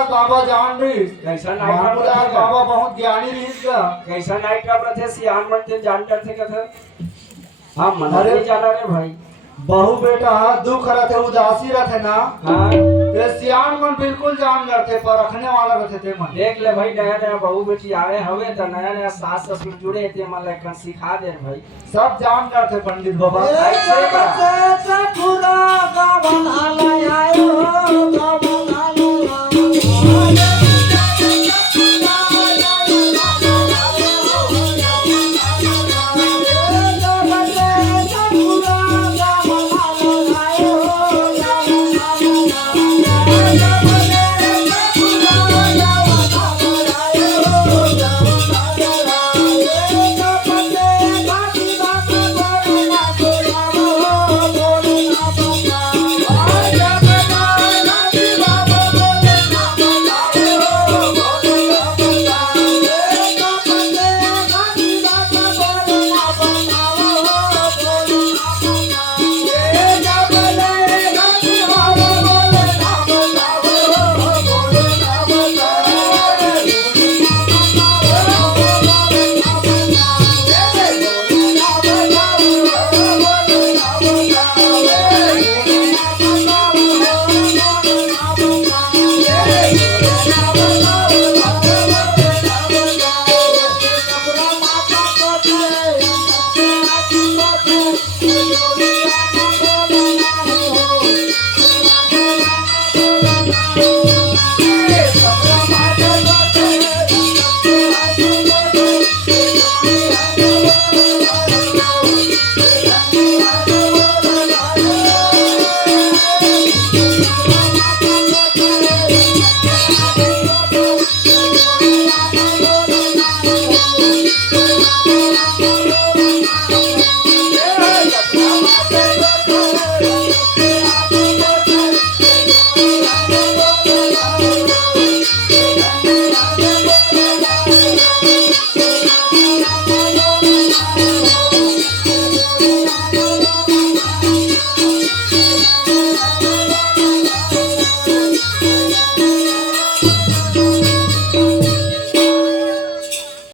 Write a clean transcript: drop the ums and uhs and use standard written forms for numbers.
बाबा जान रही कैसा नाइट का महाराज बाबा बहुत ज्ञानी रही का कैसा नाइट का व्रत है सियान बनते जानते थे कथा हाँ मन अरे नहीं जाना रे भाई बहु बेटा दुख रहते उदासी रहते ना हाँ ये सियान मन बिल्कुल जान रहते पर रखने वाला रहते थे मन देख ले भाई नया नया बहू बेटी आए हवे तो नया नया सास ससुर जुड़े थे मन लेकर सिखा दे भाई सब जान रहते पंडित बाबा ऐसे का